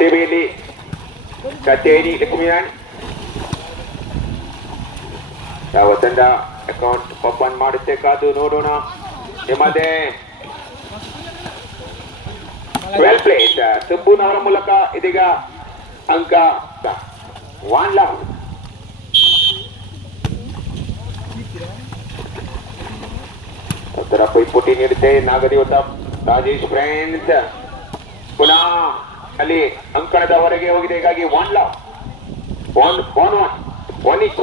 ಸೇವೆಯಲ್ಲಿ ಕಚೇರಿ ಲಕ್ಷ್ಮೀನಾರಾಯಣ್ ಯಾವ ತಂಡ ಅಕೌಂಟ್ ಓಪನ್ ಮಾಡುತ್ತೆ ಕಾದು ನೋಡೋಣ. ನಿಮ್ಮದೇ ವೆಲ್ ಪ್ಲೇಸ್ ಸುಬ್ಬುನವರ ಮೂಲಕ ಇದೀಗ ಅಂಕ 1 ಲವ್. ಉತ್ತರ ಪೈಪೋಟಿ ನೀಡುತ್ತೆ ನಾಗದೇವತ ರಾಜೇಶ್ ಫ್ರೆಂಡ್ಸ್. ಪುನಃ ಅಲ್ಲಿ ಅಂಕಣದ ಹೊರಗೆ ಹೋಗಿದೆ, ಹೀಗಾಗಿ 1 ಲವ್. 1 ಈಚ್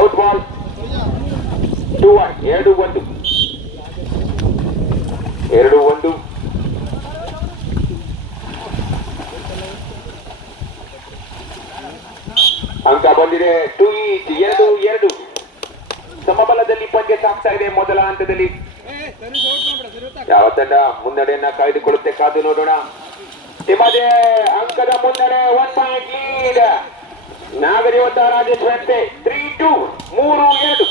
ಔಟ್ ಬಾಲ್ 2-1 2-1 ಅಂಕ ಬಂದಿದೆ. 2 ಈಚ್ 2-2 ಸಮಬಲದಲ್ಲಿ ಪಂದ್ಯ ಸಾಗ್ತಾ ಇದೆ. ಮೊದಲ ಹಂತದಲ್ಲಿ ಯಾವ ತಂಡ ಮುನ್ನಡೆಯನ್ನ ಕಾಯ್ದುಕೊಳ್ಳುತ್ತೆ ಕಾದು ನೋಡೋಣ. ನಿಮ್ಮದೇ ಅಂಕದ ಮುನ್ನಡೆ 1 ಪಾಯಿಂಟ್ ಲೀಡ್ ನಾಗದೇವತ ರಾಜೇಶ್ ಫ್ರೆಂಡ್ಸ್ 3-2 3-2.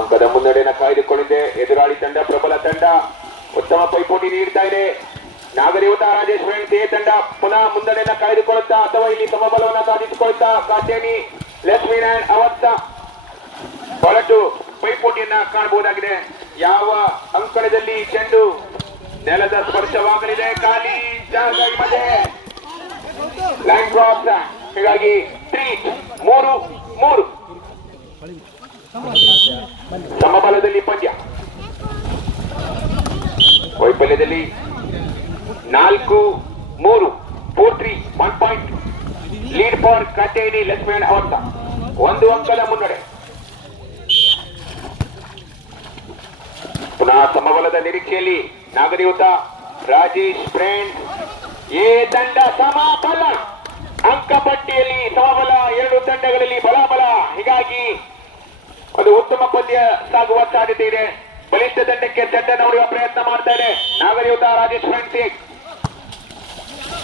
ಅಂಕದ ಮುನ್ನಡೆಯನ್ನ ಕಾಯ್ದುಕೊಂಡಿದೆ ಎದುರಾಳಿ ತಂಡ. ಪ್ರಬಲ ತಂಡ ಉತ್ತಮ ಪೈಪೋಟಿ ನೀಡ್ತಾ ಇದೆ. ನಾಗದೇವತ ರಾಜೇಶ್ ಫ್ರೆಂಡ್ಸ್ ಎ ತಂಡ ಪುನಃ ಮುನ್ನಡೆಯನ್ನ ಕಾಯ್ದುಕೊಳ್ಳುತ್ತಾ ಅಥವಾ ಇಲ್ಲಿ ಸಮಬಲವನ್ನ ಸಾಧಿಸಿಕೊಳ್ಳುತ್ತಾ ಕಾಟೇನಿ ಲಕ್ಷ್ಮೀನಾರಾಯಣ್ ಅವತ್ತ ಬಹಳಷ್ಟು ಪೈಪೋಟಿಯನ್ನ ಕಾಣಬಹುದಾಗಿದೆ. ಯಾವ ಅಂಕಣದಲ್ಲಿ ಚೆಂಡು ನೆಲದ ಸ್ಪರ್ಶವಾಗಲಿದೆ, ಖಾಲಿ ಜಾಗ ಮಧ್ಯೆ ಲೈನ್ ಕ್ರಾಸ್, ಹೀಗಾಗಿ 3-3 ಸಮಬಲದಲ್ಲಿ ಪಂದ್ಯ. ವೈಫಲ್ಯದಲ್ಲಿ 4-3 4-3 1 ಪಾಯಿಂಟ್ ಲೀಡ್ ಫಾರ್ ಕಟೇನಿ ಲಕ್ಷ್ಮೀನಾರಾಯಣ್ ಅವತ್ತ 1 ಅಂಕದ ಮುನ್ನಡೆ. ಪುನಃ ಸಮಬಲದ ನಿರೀಕ್ಷೆಯಲ್ಲಿ ನಾಗದೇವತ ರಾಜೇಶ್ ಫ್ರೆಂಡ್ಸ್ ಎ ತಂಡ ಸಮಬಲ. ಅಂಕಪಟ್ಟಿಯಲ್ಲಿ ಸಮಬಲ, 2 ತಂಡಗಳಲ್ಲಿ ಬಲಾಬಲ, ಹೀಗಾಗಿ ಒಂದು ಉತ್ತಮ ಪಂದ್ಯ ಸಾಗುವ ಸಾಧ್ಯತೆ ಇದೆ. ಬಲಿಷ್ಠ ತಂಡಕ್ಕೆ ಸೆಡ್ಡನ್ನು ಹೊಡೆಯುವ ಪ್ರಯತ್ನ ಮಾಡ್ತಾ ಇದೆ ನಾಗದೇವತ ರಾಜೇಶ್ ಫ್ರೆಂಡ್ಸ್.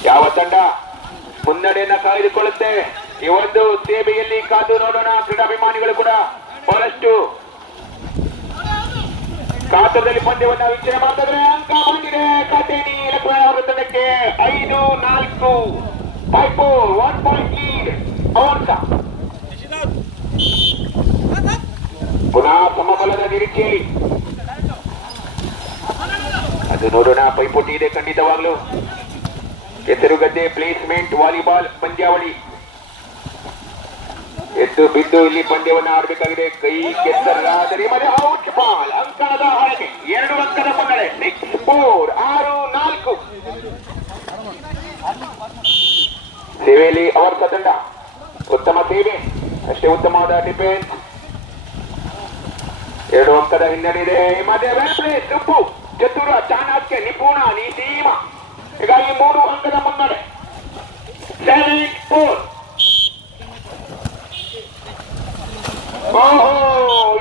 ಯಾವ ತಂಡ ಮುನ್ನಡೆಯನ್ನ ಕಾಯ್ದುಕೊಳ್ಳುತ್ತೆ ಈ ಒಂದು ಸೇವೆಯಲ್ಲಿ ಕಾದು ನೋಡೋಣ. ಕ್ರೀಡಾಭಿಮಾನಿಗಳು ಕೂಡ ಬಹಳಷ್ಟು ಕಾತರದಲ್ಲಿ ಪಂದ್ಯವನ್ನ ವೀಕ್ಷಣೆ ಮಾಡ್ತಿದ್ರೆ. ಅಂಕ ಬಂದಿದೆ ಕಟೇನಿ ಲಕ್ಷ್ಮೀನಾರಾಯಣ್ ಅವರ ತಂಡಕ್ಕೆ 5-4 1 ಪಾಯಿಂಟ್ ಲೀಡ್ ಅವರ್ಸ. ಪುನಃ ಸಮಬಲದ ನಿರೀಕ್ಷೆಯಲ್ಲಿ ಅದು ನೋಡೋಣ. ಪೈಪೋಟಿ ಇದೆ ಖಂಡಿತವಾಗ್ಲೂ. ಕೆಸರುಗದ್ದೆ ಪ್ಲೇಸ್ಮೆಂಟ್ ವಾಲಿಬಾಲ್ ಪಂದ್ಯಾವಳಿ. ಎದ್ದು ಬಿದ್ದು ಇಲ್ಲಿ ಪಂದ್ಯವನ್ನ ಆಡಬೇಕಾಗಿದೆ. ಕೈ ಕೆಸರಾದರೆ ಔಟ್ ಬಾಲ್. ಅಂಕಣದ ಹೊರಗೆ 2 ಅಂಕದ ಮುನ್ನಡೆ 6-4 6-4. ಸೇವೆಯಲ್ಲಿ ಅವರ ತಂಡ ಉತ್ತಮ ಸೇವೆ, ಅಷ್ಟೇ ಉತ್ತಮವಾದ ಡಿಫೆನ್ಸ್. 2 ಅಂಕದ ಹಿನ್ನಡೆ ಇದೆ. ಮಧ್ಯ ವೆಲ್ ಪ್ಲೇಸ್ ಸುಬ್ಬು ಚತುರ ಚಾಣಕ್ಯ ನಿಪುಣ ನೀಸೀಮ, ಹೀಗಾಗಿ 3 ಅಂಕದ ಮುನ್ನಡೆ 7-4. ಓಹೋ,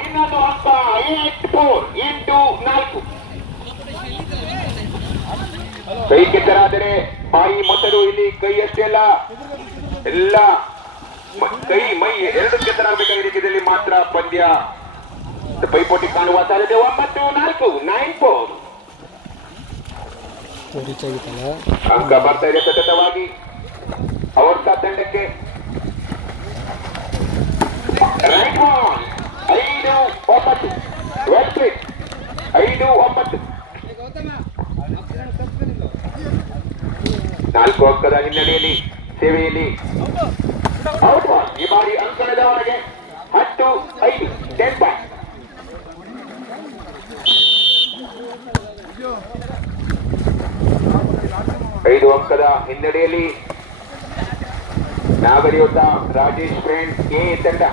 ಇನ್ನೊಂದು ಅಂಕ 8-4 ಕೈ ಕೆತ್ತರಾದರೆ ಬಾಯಿ ಮೊಸರು. ಇಲ್ಲಿ ಕೈ ಅಷ್ಟೇ ಅಲ್ಲ, ಎಲ್ಲ ಕೈ ಮೈ 2 ಕೆತ್ತರಾಗಬೇಕಾಗಿದ್ದಲ್ಲಿ ಮಾತ್ರ ಪಂದ್ಯ ಪೈಪೋಟಿ ಕಾಣುವ ಸಾಧ್ಯತೆ. 9-4 9-4 ಅಂಕ ಬರ್ತಾ ಇದೆ ಸತತವಾಗಿ ಅವರ ತಂಡಕ್ಕೆ. ರೈಟ್ ಬಾಲ್ 5-9 ವೆಲ್ ಪ್ಲೇಸ್ 5-9 4 ಅಂಕದ ಹಿನ್ನಡೆಯಲ್ಲಿ ಸೇವೆಯಲ್ಲಿ ಔಟ್ ಬಾಲ್. ಈ ಬಾರಿ ಅಂಕಣದ ಹೊರಗೆ 10-5 10 ಪಾಯಿಂಟ್. 5 ಅಂಕದ ಹಿನ್ನಡೆಯಲ್ಲಿ ನಾಗದೇವತ ರಾಜೇಶ್ ಫ್ರೆಂಡ್ಸ್ ಎ ತಂಡ.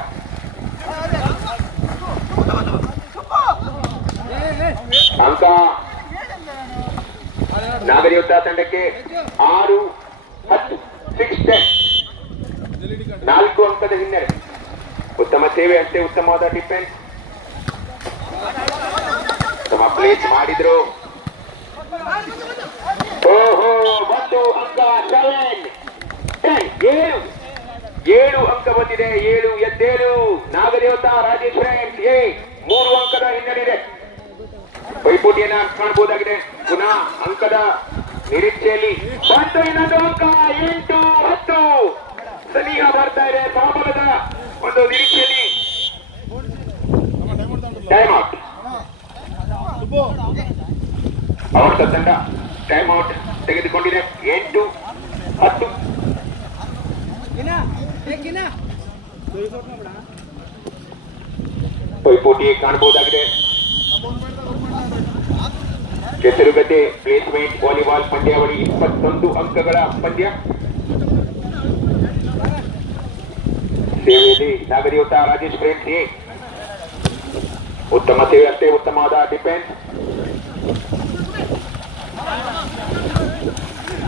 ಅಂಕ ನಾಗದೇವತ ತಂಡಕ್ಕೆ 6-10 6-10 4 ಅಂಕದ ಹಿನ್ನಡೆ. ಉತ್ತಮ ಸೇವೆ, ಅಷ್ಟೇ ಉತ್ತಮವಾದ ಡಿಫೆನ್ಸ್. ಉತ್ತಮ ಪ್ಲೇಸ್ ಮಾಡಿದ್ರು. ಓಹೋ, 1 ಅಂಕ 7 ಅಂಕ ಬಂದಿದೆ. 7 ನಾಗದೇವತ ರಾಜೇಶ್ ಫ್ರೆಂಡ್ಸ್ ಎ 3 ಅಂಕದ ಹಿನ್ನಡೆ ಇದೆ. ಪೈಪೋಟಿಯನ್ನ ಕಾಣಬಹುದಾಗಿದೆ. ಪುನಃ ಅಂಕದ ನಿರೀಕ್ಷೆಯಲ್ಲಿ ಬಂದು ಇನ್ನೊಂದು ಅಂಕ 8-10 ಸನಿಹ ಬರ್ತಾ ಇದೆ. ಸಮಬಲದ ಒಂದು ನಿರೀಕ್ಷೆಯಲ್ಲಿ ಟೈಮ್ ಔಟ್. ಅವರ ತಂಡ ಟೈಮ್ ಔಟ್ ತೆಗೆದುಕೊಂಡಿದೆ. 8-10 ಪೈಪೋಟಿ ಕಾಣಬಹುದಾಗಿದೆ. ಕೆಸರುಗದ್ದೆ ಪ್ಲೇಸ್ಮೆಂಟ್ ವಾಲಿಬಾಲ್ ಪಂದ್ಯಾವಳಿ 21 ಅಂಕಗಳ ಪಂದ್ಯ. ಸೇವೆಯಲ್ಲಿ ನಾಗರಿಯುತ ರಾಜೇಶ್ ಫ್ರೆಂಡ್ಸ್ ಎ ಉತ್ತಮ ಸೇವೆ ಅಷ್ಟೇ ಉತ್ತಮವಾದ ಡಿಫೆನ್ಸ್.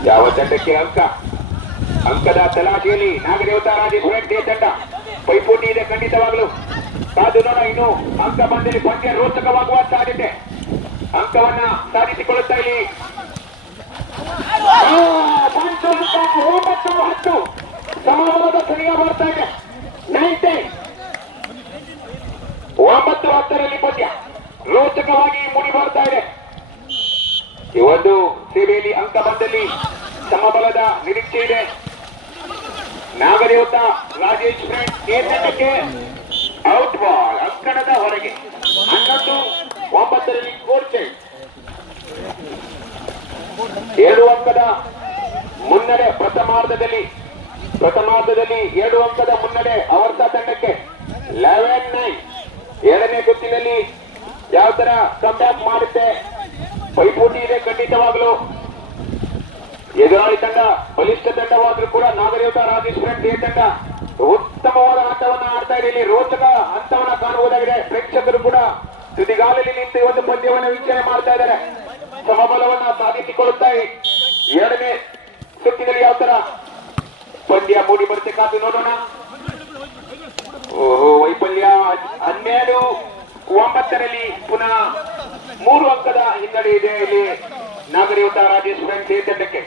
ಯಾವ ತಂಡಕ್ಕೆ ಅಂಕದ ತಲಾಟೆಯಲ್ಲಿ ನಾಗರಿಯುತ ರಾಜೇಶ್ ಫ್ರೆಂಡ್ಸ್ ಎ ತಂಡ ಪೈಪೋಟಿ ಇದೆ ಖಂಡಿತವಾಗಲು. ಕಾದು ನೋಡ, ಇನ್ನು ಅಂಕ ಬಂದಲ್ಲಿ ಪಂದ್ಯ ರೋಚಕವಾಗುವ ಸಾಧ್ಯತೆ. ಅಂಕವನ್ನ ಸಾಧಿಸಿಕೊಳ್ಳುತ್ತಾ ಇಲ್ಲಿ 9-10 ಸಮಬಲದ ಸನಿಹ ಬರ್ತಾ ಇದೆ. 9-10 ಪಂದ್ಯ ರೋಚಕವಾಗಿ ಮೂಡಿ ಬರ್ತಾ ಇದೆ. ಈ ಒಂದು ಸೇವೆಯಲ್ಲಿ ಅಂಕ ಬಂದಲ್ಲಿ ಸಮಬಲದ ನಿರೀಕ್ಷೆ ಇದೆ. ನಾಗರಿಯುತ ರಾಜೇಶ್ ಫ್ರೆಂಡ್ಸ್ ಎ ತಂಡಕ್ಕೆ ಔಟ್ ಬಾಲ್ ಅಂಕಣದ ಹೊರಗೆ. 11-9 ಸ್ಕೋರ್ ಚೇಂಜ್. 7 ಅಂಕದ ಮುನ್ನಡೆ ಪ್ರಥಮಾರ್ಧದಲ್ಲಿ 7 ಅಂಕದ ಮುನ್ನಡೆ ಅವರ್ಸ ತಂಡಕ್ಕೆ. 11-9 ಎರಡನೇ ಸುತ್ತಿನಲ್ಲಿ ಯಾವ ತರ ಕಂಬ್ಯಾಕ್ ಮಾಡುತ್ತೆ. ಪೈಪೋಟಿ ಇದೆ ಖಂಡಿತವಾಗಲು. ಎದುರಾಳಿ ತಂಡ ಬಲಿಷ್ಠ ತಂಡವಾದ್ರೂ ಕೂಡ ನಾಗರಿಯುತ ರಾಜೇಶ್ ಫ್ರೆಂಡ್ಸ್ ಎ ತಂಡ ಉತ್ತಮವಾದ ಆಟವನ್ನ ಆಡ್ತಾ ಇದೆ. ಇಲ್ಲಿ ರೋಚಕ ಹಂತವನ್ನ ಕಾಣಬಹುದಾಗಿದೆ. ಪ್ರೇಕ್ಷಕರು ಕೂಡ ತುದಿಗಾಲಲ್ಲಿ ನಿಂತು ಒಂದು ಪಂದ್ಯವನ್ನು ವೀಕ್ಷಣೆ ಮಾಡ್ತಾ ಇದ್ದಾರೆ. ಸಮಬಲವನ್ನ ಸಾಧಿಸಿಕೊಳ್ಳುತ್ತಾ ಎರಡನೇ ಸುತ್ತಿನಲ್ಲಿ ಯಾವ ತರ ಪಂದ್ಯ ಮೂಡಿ ಬರುತ್ತೆ ಕಾದು ನೋಡೋಣ. ಓಹೋ, ವೈಫಲ್ಯ. 12-9 ಪುನಃ 3 ಅಂಕದ ಹಿನ್ನಡೆ ಇದೆ ಇಲ್ಲಿ ನಾಗರಿಯುತ ರಾಜೇಶ್ ಫ್ರೆಂಡ್ಸ್ ಎ ತಂಡಕ್ಕೆ.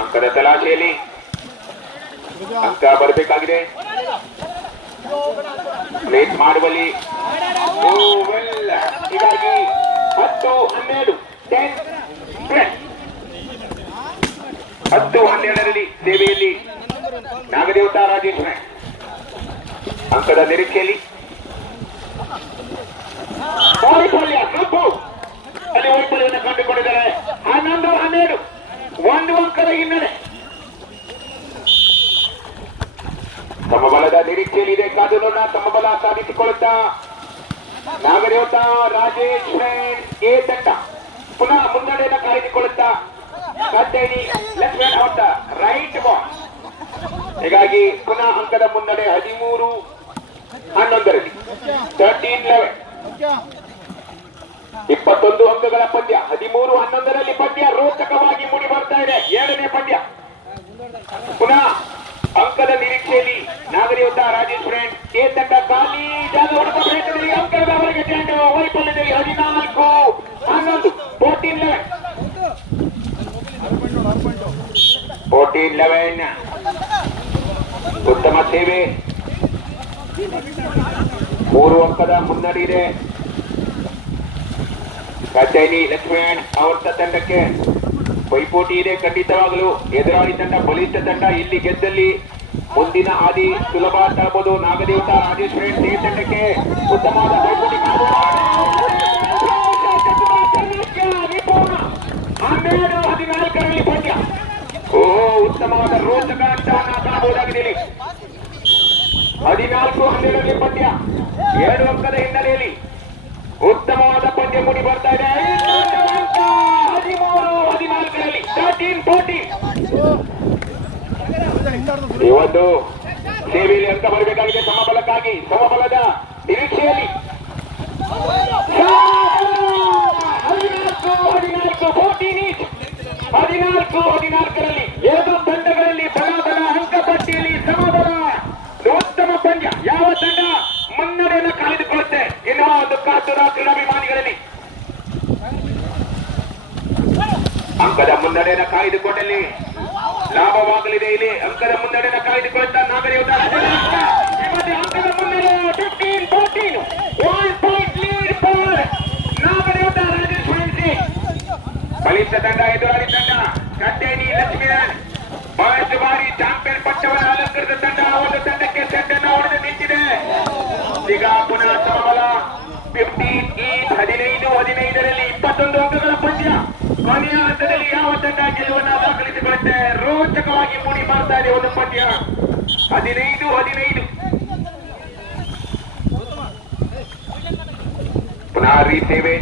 ಅಂಕದ ತಲಾಟೆಯಲ್ಲಿ ಅಂಕ ಬರಬೇಕಾಗಿದೆ. ಪ್ಲೇಸ್ ಮಾಡುವಲ್ಲಿ ಹೀಗಾಗಿ 10-12 10-12 ಸೇವೆಯಲ್ಲಿ ನಾಗರಿಯುತ ರಾಜೇಶ್ ಫ್ರೆಂಡ್ಸ್ ಅಂಕದ ನಿರೀಕ್ಷೆಯಲ್ಲಿ ವೈಫಲ್ಯ. ಅಲ್ಲಿ ವೈಫಲ್ಯವನ್ನು ಕಂಡುಕೊಂಡಿದ್ದಾರೆ. 11-12 1 ಅಂಕದ ಹಿನ್ನಡೆ. ಸಮಬಲದ ನಿರೀಕ್ಷೆಯಲ್ಲಿ ಇದೆ. ಕಾದು ನೋಡ, ಸಮಬಲ ಸಾಧಿಸಿಕೊಳ್ಳುತ್ತಾ ನಾಗರಿಯುತ ರಾಜೇಶ್ ಫ್ರೆಂಡ್ಸ್ ಎ ತಂಡ ಪುನಃ ಮುನ್ನಡೆಯನ್ನು ಕಾಯ್ದುಕೊಳ್ಳುತ್ತಾ ಲೆಫ್ಟ್ ಔಟ್ ರೈಟ್ ಬಾಲ್. ಹೀಗಾಗಿ ಪುನಃ ಅಂಕದ ಮುನ್ನಡೆ 13-11 13-11 21 ಅಂಕಗಳ ಪಂದ್ಯ. 13-11 ಪಂದ್ಯ ರೋಚಕವಾಗಿ ಮೂಡಿ ಬರ್ತಾ ಇದೆ. ಎರಡನೇ ಪಂದ್ಯ ಪುನಃ ಅಂಕದ ನಿರೀಕ್ಷೆಯಲ್ಲಿ ನಾಗರಿಯುತ ರಾಜೇಶ್ ಫ್ರೆಂಡ್ಸ್ ಎ ತಂಡ ಖಾಲಿ ಜಾಗ ಹೊಡೆದ ಪ್ರಯತ್ನದಲ್ಲಿ ಅಂಕದವರೆಗೆ ಚೆಂಡು ವೈಫಲ್ಯದಲ್ಲಿ 14-11 14-11 ಉತ್ತಮ ಸೇವೆ. 3 ಅಂಕದ ಮುನ್ನಡೆ ಇದೆ. ಕಚೇರಿ ಲಕ್ಷ್ಮಣ್ ಅವರ ತಂಡಕ್ಕೆ ಪೈಪೋಟಿ ಇದೆ ಖಂಡಿತವಾಗಲು. ಎದುರಾಳಿ ತಂಡ ಬಲಿಷ್ಠ ತಂಡ. ಇಲ್ಲಿ ಗೆದ್ದಲ್ಲಿ ಮುಂದಿನ ಹಾದಿ ಸುಲಭ ಆಗಬಹುದು. ನಾಗರಿಯುತ ರಾಜೇಶ್ ಫ್ರೆಂಡ್ಸ್ ಎ ತಂಡಕ್ಕೆ ಉತ್ತಮವಾದ ಪೈಪೋಟಿ 12-14 ಪಂದ್ಯ. ಓಹೋ, ಉತ್ತಮವಾದ ರೋಚಕ ಹಂತವನ್ನು ಕಾಣಬಹುದಾಗಿದೆ ಇಲ್ಲಿ. 14-12 ಪಂದ್ಯ 2 ಅಂಕದ ಹಿನ್ನೆಲೆಯಲ್ಲಿ ಉತ್ತಮವಾದ ಪಂದ್ಯ ಮೂಡಿ ಬರ್ತಾ ಇದೆ. 13-14 13-14 ಈ ಒಂದು ಸೇವೆಯಲ್ಲಿ ಅಂಕ ಬರಬೇಕಾಗಿದೆ. ಸಮಬಲಕ್ಕಾಗಿ ಸಮಬಲದ ನಿರೀಕ್ಷೆಯಲ್ಲಿ 14-14 ಎರಡು ತಂಡಗಳಲ್ಲಿ ಬಲ ಅಂಕ ಪಟ್ಟಿಯಲ್ಲಿ ಸಮಬಲ ಉತ್ತಮ ಪಂದ್ಯ. ಯಾವ ತಂಡ ಮುನ್ನಡೆಯನ್ನು ಕಾಯ್ದುಕೊಳ್ಳುತ್ತೆ ಎನ್ನುವ ಒಂದು ಕಾತುರ ಕ್ರೀಡಾಭಿಮಾನಿಗಳಲ್ಲಿ. ಅಂಕದ ಮುನ್ನಡೆಯನ್ನು ಕಾಯ್ದುಕೊಂಡಲ್ಲಿ ಲಾಭವಾಗಲಿದೆ. ಇಲ್ಲಿ ಅಂಕದ ಮುನ್ನಡೆಯನ್ನು ಕಾಯ್ದುಕೊಳ್ಳುತ್ತಾ ನಾಗರಿಯುತ ಅಂಕದ ಮುನ್ನಡೆ 15-14 ಈಗ ಪುನಃ ಸಮಬಲ 15-15ರಲ್ಲಿ 21 ಅಂಕಗಳ ಪಂದ್ಯ. ಕೊನೆಯ ಹಂತದಲ್ಲಿ ಯಾವ ತಂಡ ಗೆಲುವನ್ನು ದಾಖಲಿಸಿಕೊಳ್ಳುತ್ತೆ? ರೋಚಕವಾಗಿ ಮೂಡಿ ಮಾಡ್ತಾ ಇದೆ ಒಂದು ಪಂದ್ಯ. 15-15 ಪುನಃ ರೀಸೇವೆ.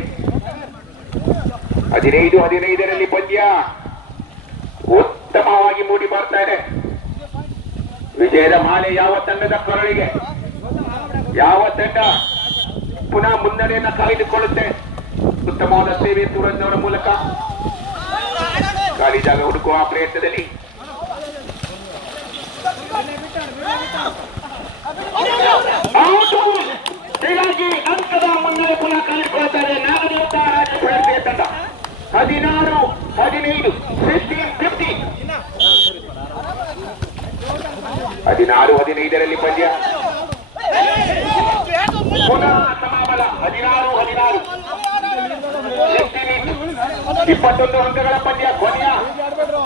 15-15ರಲ್ಲಿ ಪಂದ್ಯ ಉತ್ತಮವಾಗಿ ಮೂಡಿ ಬರ್ತಾ ಇದೆ. ವಿಜಯದ ಮಾಲೆ ಯಾವ ತಂಡದ ಕೊರಳಿಗೆ? ಯಾವ ತಂಡ ಪುನಃ ಮುನ್ನಡೆಯನ್ನು ಕಾಯ್ದುಕೊಳ್ಳುತ್ತೆ? ಉತ್ತಮವಾದ ಸೇವೆ ಸೂರಜ್ ಅವರ ಮೂಲಕ ಖಾಲಿ ಜಾಗ ಹುಡುಕುವ ಪ್ರಯತ್ನದಲ್ಲಿ ಹೀಗಾಗಿ ಅಂಕದ ಮುನ್ನಡೆ ಪುನಃ ಕಾಯ್ದುಕೊಳ್ತಾರೆ ನಾಗದೇವತ ರಾಜ ತಂಡ. 16-15 16-15ರಲ್ಲಿ ಪಂದ್ಯ ಪುನಃ ಸಮಾಬಲ. 16-16 21 ಅಂಕಗಳ ಪಂದ್ಯ. ಕೊನೆಯ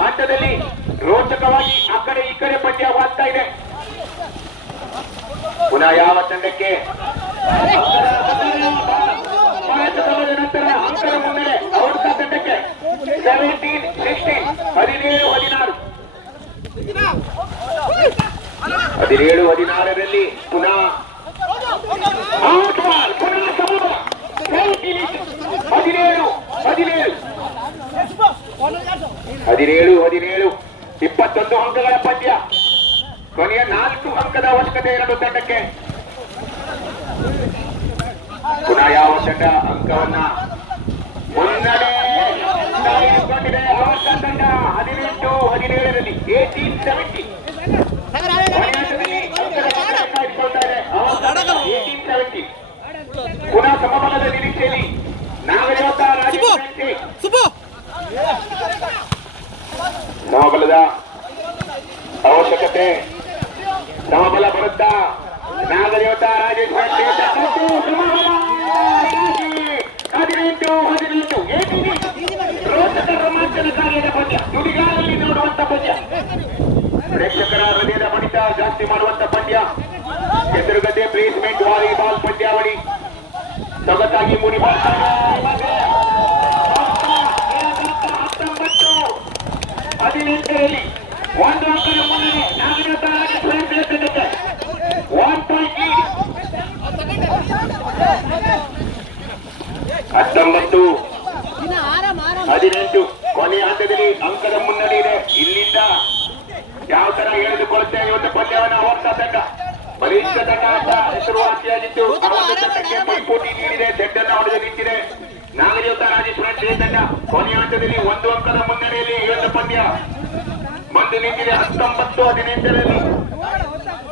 ಹಂತದಲ್ಲಿ ರೋಚಕವಾಗಿ ಆ ಕಡೆ ಈ ಕಡೆ ಪಂದ್ಯವಾಗ್ತಾ ಇದೆ. ಪುನಃ ಯಾವ ತಂಡಕ್ಕೆ ನಂತರ ಅಂಕದ ಮುನ್ನಡೆ ಔಡ್ಕ ತಂಡಕ್ಕೆ 17-16 17-16ರಲ್ಲಿ ಪುನಃ ಪುನಃ ಸಮಬಲ. 17-17 21 ಅಂಕಗಳ ಪಂದ್ಯ. ಕೊನೆಯ 4 ಅಂಕದ ಅವಶ್ಯಕತೆ ಎರಡು ತಂಡಕ್ಕೆ. ಪುನಃ ಯಾವ ತಂಡ ಅಂಕವನ್ನ ಮುನ್ನಡೆ ಕಾಯ್ದುಕೊಂಡಿದೆ? ಅವಶ್ಯ ತಂಡ 18-17ರಲ್ಲಿ 18-70 ಕಾಯ್ದುಕೊಳ್ತಾ ಇದೆ. 18-70 ಪುನಃ ಸಮಬಲದ ನಿರೀಕ್ಷೆಯಲ್ಲಿ ನಾಗದೇವತ ಸಮಬಲದ ಅವಶ್ಯಕತೆ. ಸಮಬಲ ಬರುತ್ತಾ? ನಾಗದೇವತ ರಾಜೇಶ್ 18-18 ರೋಚಕ ರೋಮಾಂಚನಕಾರಿಯಾದ ಪಂದ್ಯ. ನುಡಿಗಾರಲ್ಲಿ ನೋಡುವಂತ ಪಂದ್ಯ. ಪ್ರೇಕ್ಷಕರ ಹೃದಯದ ಬಡಿತ ಜಾಸ್ತಿ ಮಾಡುವಂತ ಪಂದ್ಯ. ಎದುರುಗದೆ ಪ್ಲೇಸ್ಮೆಂಟ್ ವಾಲಿಬಾಲ್ ಪಂದ್ಯಾವಳಿ ಸೊಗಸಾಗಿ ಮೂಡಿ ಬರ್ತಾರೆ. 19-18ರಲ್ಲಿ 1 ಅಂಕದ ಮುನ್ನಡೆ ನಾಗದೇವತ ರಾಜೇಶ್ 1 ಪಾಯಿಂಟ್ ಲೀಡ್. 19-18 ಕೊನೆಯ ಹಂತದಲ್ಲಿ ಅಂಕದ ಮುನ್ನಡೆ ಇದೆ. ಇಲ್ಲಿಂದ ಯಾವ ತರ ಎಳೆದುಕೊಳ್ಳುತ್ತೇವೆ ಒಂದು ಪಂದ್ಯವನ್ನು ಅವರ್ತ ತಂಡ ಬಲಿಷ್ಠ ತಂಡ ಅಂತ ಹೆಸರುವಾಸಿಯಾಗಿದ್ದು ತಂಡಕ್ಕೆ ಪೈಪೋಟಿ ನೀಡಿದೆ. ಸೆಡ್ಡನ್ನು ಹೊಡೆದು ನಿಂತಿದೆ ನಾಗದೇವತ ರಾಜೇಶ್ವರ ತಂಡ. ಕೊನೆಯ ಹಂತದಲ್ಲಿ 1 ಅಂಕದ ಮುನ್ನಡೆಯಲ್ಲಿ ಒಂದು ಪಂದ್ಯ ಬಂದು ನಿಂತಿದೆ. 19-18ರಲ್ಲಿ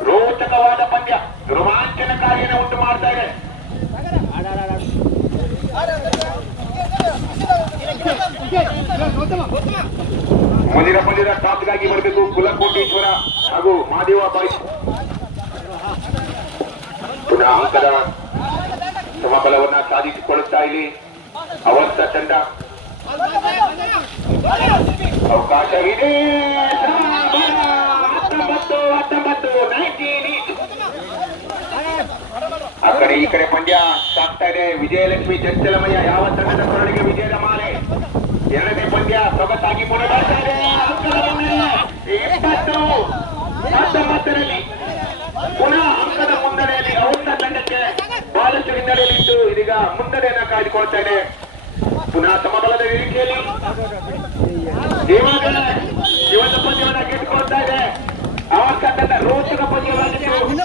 ರೋಚಕವಾದ ಪಂದ್ಯ ರೋಮಾಂಚನಕಾರಿಯನ್ನು ಉಂಟು ಮಾಡ್ತಾ ಇದೆ. ಮುಂದಿನ ಪಂದ್ಯದ ಟಾಪ್ಗಾಗಿ ಬರಬೇಕು ಕುಲಕೋಟೇಶ್ವರ ಹಾಗೂ ಮಹಾದೇವ ಬಾಯ್ಸ್. ಪುನಃ ಅಂಕದ ಸಮಬಲವನ್ನ ಸಾಧಿಸಿಕೊಳ್ಳುತ್ತಾ ಇಲ್ಲಿ ಅವರ್ತ ತಂಡ. ಅವಕಾಶವಿದೆ. 19-19 ಆ ಕಡೆ ಈ ಕಡೆ ಪಂದ್ಯ ಸಾಗ್ತಾ ಇದೆ. ವಿಜಯಲಕ್ಷ್ಮಿ ಚಂಚಲಮಯ್ಯ ಯಾವ ತಂಡದ ಕೊರಳಿಗೆ ವಿಜಯದ ಮಾಲೆ? ಎರಡನೇ ಪಂದ್ಯ ಸೊಗಸಾಗಿ ಮೂಡಿ ಬರ್ತಾ ಇದೆ. 20-19ರಲ್ಲಿ ಪುನಃ ಅಂಕದ ಮುನ್ನಡೆಯಲ್ಲಿ ಅವತ್ತ ತಂಡಕ್ಕೆ ಬಹಳಷ್ಟು ಹಿನ್ನಡೆಯಲ್ಲಿದ್ದು ಇದೀಗ ಮುನ್ನಡೆಯನ್ನು ಕಾಯ್ದುಕೊಳ್ತಾ ಇದೆ. ಪುನಃ ಸಮಬಲದ ವೇದಿಕೆಯಲ್ಲಿ